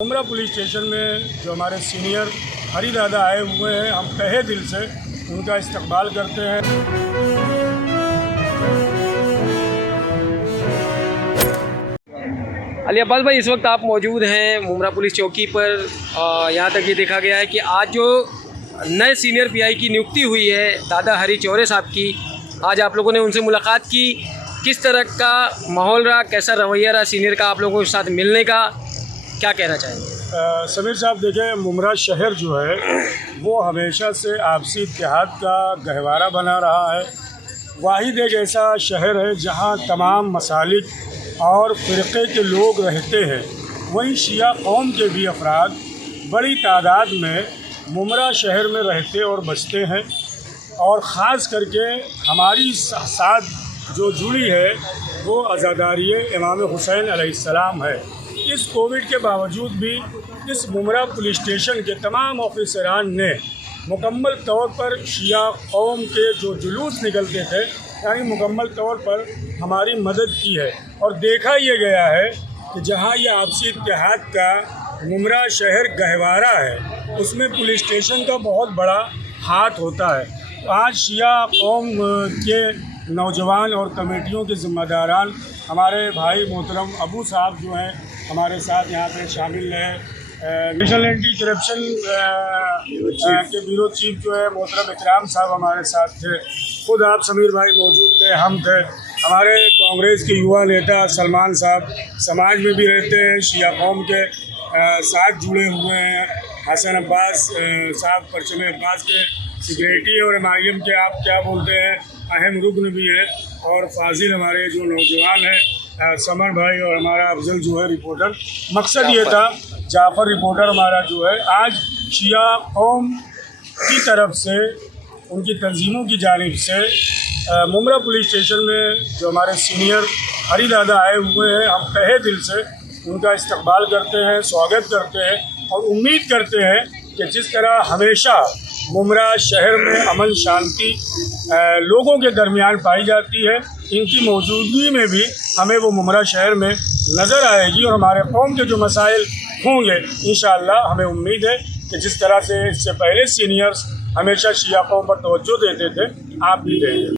Mumbra police station में जो हमारे सीनियर हरी दादा आए हुए हैं, हम तहे दिल से उनका इस्तकबाल करते हैं। अली अब्बास भाई, इस वक्त आप मौजूद हैं मुमरा पुलिस चौकी पर। यहाँ तक ये देखा गया है कि आज जो नए सीनियर पीआई की नियुक्ति हुई है दादा हरी चौरे साहब की, आज आप लोगों ने उनसे मुलाकात की। किस तरह का माहौल रहा, कैसा रवैया रहा सीनियर का आप लोगों के साथ मिलने का, क्या कहना चाहेंगे? समीर साहब, देखें, मुमरा शहर जो है वो हमेशा से आपसी इत्तेहाद का गहवारा बना रहा है। वाहिद एक ऐसा शहर है जहाँ तमाम मसालिक और फ़िरक़े के लोग रहते हैं। वहीं शिया कौम के भी अफराद बड़ी तादाद में मुमरा शहर में रहते और बसते हैं। और ख़ास करके हमारी साथ जो जुड़ी है वो अज़ादारी इमाम हुसैन अलैहिस्सलाम है। इस कोविड के बावजूद भी इस मुमरा पुलिस स्टेशन के तमाम ऑफिसरान ने मुकम्मल तौर पर शिया कौम के जो जुलूस निकलते थे, यानी मुकम्मल तौर पर हमारी मदद की है। और देखा ये गया है कि जहाँ ये आपसी इत्तेहाद का मुमरा शहर गहवारा है, उसमें पुलिस स्टेशन का बहुत बड़ा हाथ होता है। तो आज शिया कौम के नौजवान और कमेटियों के ज़िम्मेदारान हमारे भाई मोहतरम अबू साहब जो हैं हमारे साथ यहाँ पे शामिल हैं। नेशनल एंटी करप्शन के ब्यूरो चीफ जो है मोहतरम इकराम साहब हमारे साथ थे। खुद आप समीर भाई मौजूद थे, हम थे। हमारे कांग्रेस के युवा नेता सलमान साहब समाज में भी रहते हैं, शिया कौम के साथ जुड़े हुए हैं। हसन अब्बास साहब परचम अब्बास के सिक्योरिटी और MIM के आप क्या बोलते हैं अहम रुकन भी है। और फाजिल हमारे जो नौजवान हैं समर भाई और हमारा अफजल जो है रिपोर्टर। मकसद ये था, जाफ़र रिपोर्टर हमारा जो है, आज शिया कौम की तरफ से, उनकी तंजीमों की जानिब से मुमरा पुलिस स्टेशन में जो हमारे सीनियर हरी दादा आए हुए हैं, हम तहे दिल से उनका इस्तकबाल करते हैं, स्वागत करते हैं और उम्मीद करते हैं कि जिस तरह हमेशा मुमरा शहर में अमन शांति लोगों के दरमियान पाई जाती है, इनकी मौजूदगी में भी हमें वो मुमरा शहर में नज़र आएगी। और हमारे कौम के जो मसाइल होंगे इंशाअल्लाह हमें उम्मीद है कि जिस तरह से इससे पहले सीनियर्स हमेशा शिया कौम पर तवज्जो देते थे, आप भी देंगे।